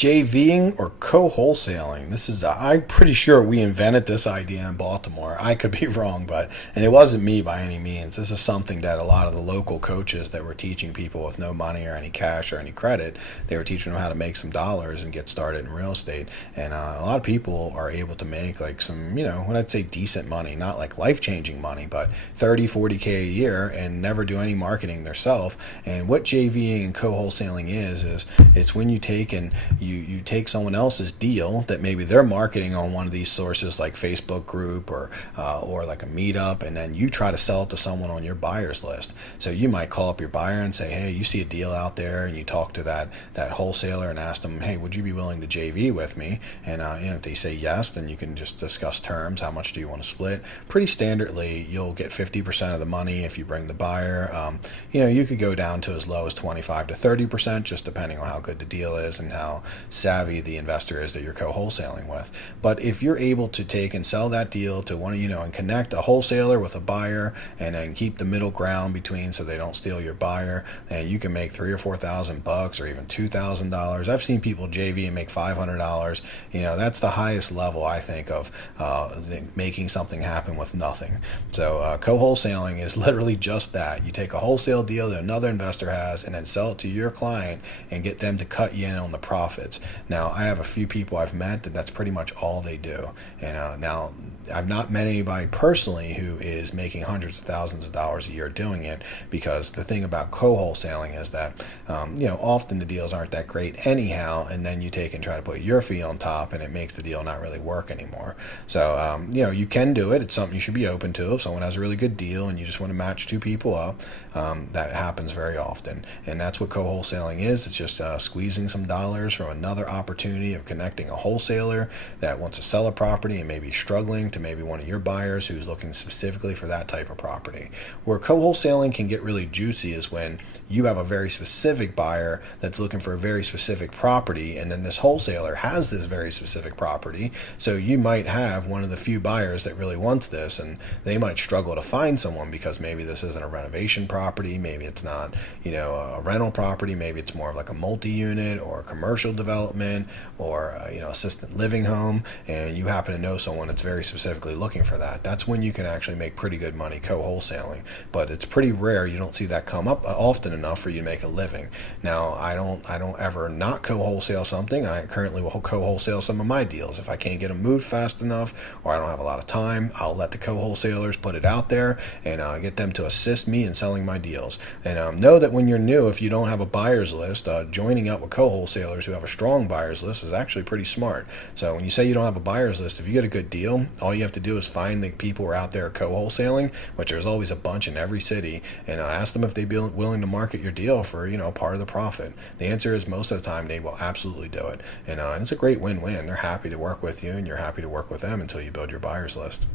JVing or co-wholesaling. I'm pretty sure we invented this idea in Baltimore. I could be wrong, and it wasn't me by any means. This is something that a lot of the local coaches that were teaching people with no money or any cash or any credit, they were teaching them how to make some dollars and get started in real estate. And a lot of people are able to make like some, what I'd say decent money, not like life-changing money, but 30, 40K a year and never do any marketing themselves. And what JVing and co-wholesaling is it's when you take and you take someone else's deal that maybe they're marketing on one of these sources like Facebook group or like a meetup, and then you try to sell it to someone on your buyers list. So you might call up your buyer and say, hey, you see a deal out there, and you talk to that wholesaler and ask them, hey, would you be willing to JV with me? And if they say yes, then you can just discuss terms. How much do you want to split? Pretty standardly, you'll get 50% of the money if you bring the buyer. You could go down to as low as 25 to 30%, just depending on how good the deal is and how savvy the investor is that you're co-wholesaling with. But if you're able to take and sell that deal to one, and connect a wholesaler with a buyer, and then keep the middle ground between so they don't steal your buyer, and you can make $3,000 or $4,000 or even $2,000. I've seen people JV and make $500. That's the highest level, I think, of making something happen with nothing. So co-wholesaling is literally just that. You take a wholesale deal that another investor has and then sell it to your client and get them to cut you in on the profits. Now, I have a few people I've met that's pretty much all they do. And now I've not met anybody personally who is making hundreds of thousands of dollars a year doing it, because the thing about co-wholesaling is that often the deals aren't that great anyhow, and then you take and try to put your fee on top and it makes the deal not really work anymore. So you can do it. It's something you should be open to. If someone has a really good deal and you just want to match two people up, that happens very often, and that's what co-wholesaling is. It's just squeezing some dollars from another opportunity of connecting a wholesaler that wants to sell a property and maybe struggling to maybe one of your buyers who's looking specifically for that type of property. Where co-wholesaling can get really juicy is when you have a very specific buyer that's looking for a very specific property, and then this wholesaler has this very specific property. So you might have one of the few buyers that really wants this, and they might struggle to find someone because maybe this isn't a renovation property, maybe it's not a rental property, maybe it's more of like a multi-unit or a commercial development or assisted living home, and you happen to know someone that's very specifically looking for that. That's when you can actually make pretty good money co-wholesaling, but it's pretty rare. You don't see that come up often enough for you to make a living. Now, I don't ever not co-wholesale something. I currently will co-wholesale some of my deals. If I can't get them moved fast enough or I don't have a lot of time, I'll let the co-wholesalers put it out there and get them to assist me in selling my deals. And know that when you're new, if you don't have a buyer's list, joining up with co-wholesalers who have a strong buyer's list is actually pretty smart. So when you say you don't have a buyer's list, if you get a good deal, all you have to do is find the people who are out there co-wholesaling, which there's always a bunch in every city, and ask them if they'd be willing to market your deal for part of the profit. The answer is most of the time they will absolutely do it, and it's a great win-win. They're happy to work with you, and you're happy to work with them until you build your buyer's list.